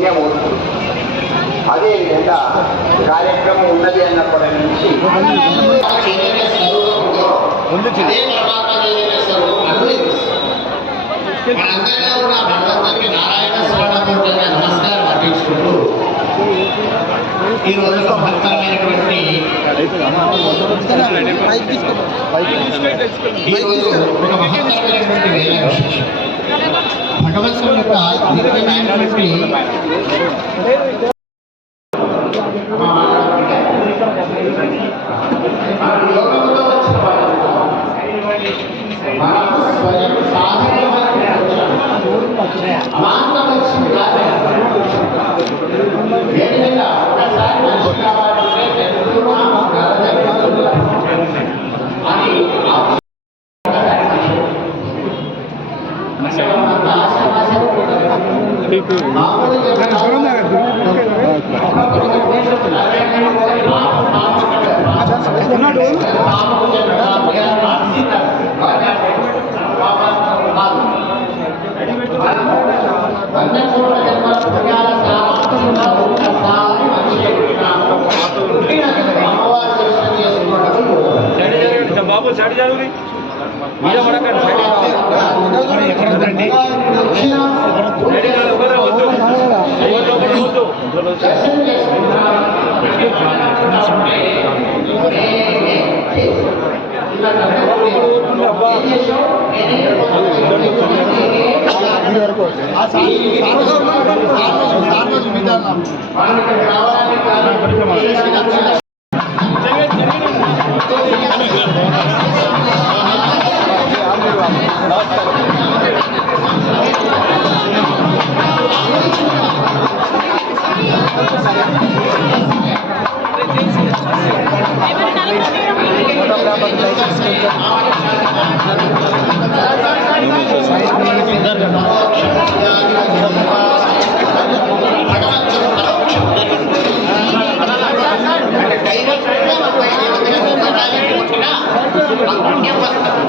పుణ్యమూర్తులు. అదేవిధంగా కార్యక్రమం ఉన్నది అన్నప్పటి నుంచి నారాయణ స్వామి నమస్కారం అర్పించుకుంటూ ఈరోజు ఒక మహత్తరమైనటువంటి భగవంతుని యొక్క దివ్యమైనటువంటి బాబు సైడ్ జరుగుతుంది మీద పడకండి సైడ్ ఎక్కడండి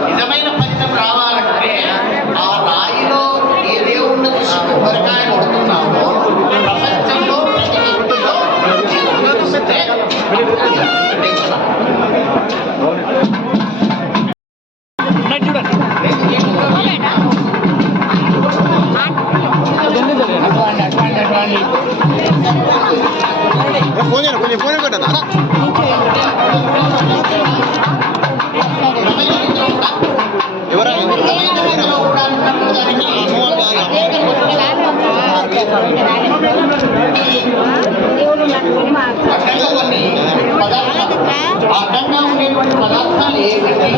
నిజమైన ఫలితం రావాలంటే ఆ రాయిలో ఏ దేవుణ్ణి చూసి కొబ్బరికాయ కొడుతున్నామో ప్రపంచంలో ప్రతి ఇంటిలో ఫోన్ పెట్టదా అడ్డంగా ఉండేటువంటి పదార్థాలు ఏమిటి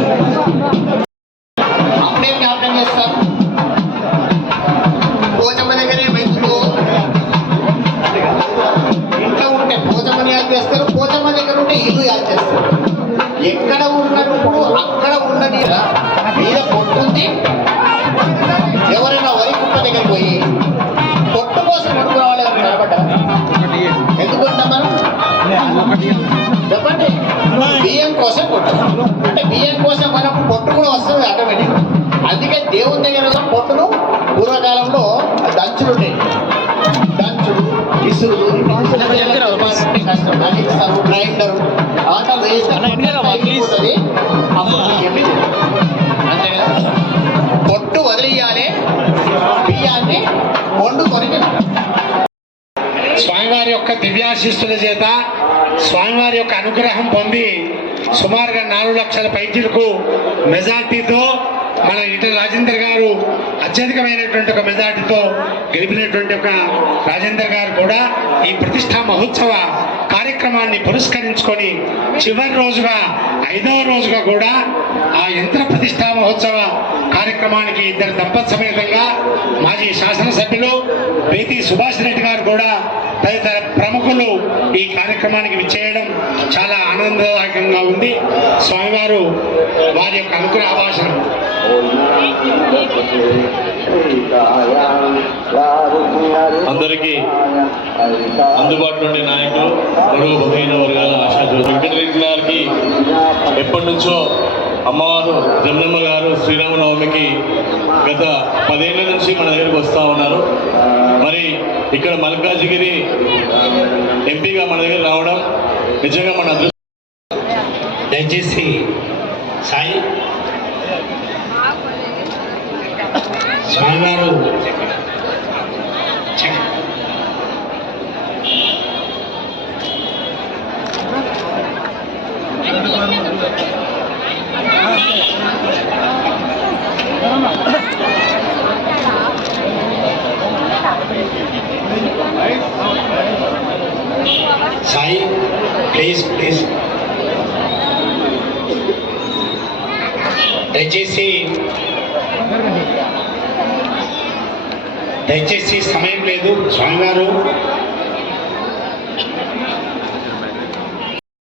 అప్పుడే జ్ఞాపకం చేస్తారు. పోచమ్మ దగ్గరే రైతులు ఇంట్లో ఉంటే పోచమ్మని యాద్ చేస్తారు, పోచమ్మ దగ్గర ఉంటే ఇల్లు యాద్ చేస్తారు. ఎక్కడ ఉన్నప్పుడు అక్కడ ఉన్నది మీద పొట్టుంది. ఎవరైనా వరి కుప్ప దగ్గర పోయి పొట్టు కోసం కొట్టుకోవాలి ఎవరు నిలబడ్డారు? ఎందుకు ఉంటాం మనం చెప్పండి? బియ్యం కోసం పొట్టు అంటే బియ్యం కోసం మనకు పొట్టు కూడా వస్తుంది ఆటోమేటిక్. అందుకే దేవుని దగ్గర పొట్టును పూర్వకాలంలో దంచులు ఉండేవి. దంచుడు, ఇసురుడు, కష్టం మిక్సరు, గ్రైండరు ఆటలు వేస్తుంది. అంతే కదా, పొట్టు వదిలియాలి, బియ్యాన్ని వండుకొని స్వామివారి యొక్క దివ్యాశిస్తుల చేత స్వామివారి యొక్క అనుగ్రహం పొంది సుమారుగా 4 లక్షల పైచిలకు మెజార్టీతో మన ఈటెల రాజేందర్ గారు అత్యధికమైనటువంటి ఒక మెజార్టీతో గెలిపినటువంటి ఒక రాజేందర్ గారు కూడా ఈ ప్రతిష్టా మహోత్సవ కార్యక్రమాన్ని పురస్కరించుకొని చివరి రోజుగా 5వ రోజుగా కూడా ఆ యంత్ర ప్రతిష్టా మహోత్సవ కార్యక్రమానికి ఇద్దరు దంపతి సమేతంగా మాజీ శాసనసభ్యులు బేతి సుభాష్ రెడ్డి గారు కూడా తదితర ప్రముఖులు ఈ కార్యక్రమానికి విచ్చేయడం చాలా ఆనందదాయకంగా ఉంది. స్వామివారు వారి యొక్క అనుగ్రహ భాషను అందరికీ అందుబాటులో ఉండే నాయకులు గొడవ బలహీన వర్గాల ఆశాజ్యోతి వెంకటరెడ్డి గారికి ఎప్పటి నుంచో అమ్మవారు జమనమ్మ గారు శ్రీరామనవమికి గత 10 ఏళ్ల నుంచి మన దగ్గరికి వస్తూ ఉన్నారు. మరి ఇక్కడ మల్కాజిగిరి ఎంపీగా మన దగ్గర రావడం నిజంగా మన అదృష్టం. దయచేసి సాయి స్వామివారు సాయి ప్లీజ్ ప్లీజ్ దయచేసి సమయం లేదు. స్వామివారు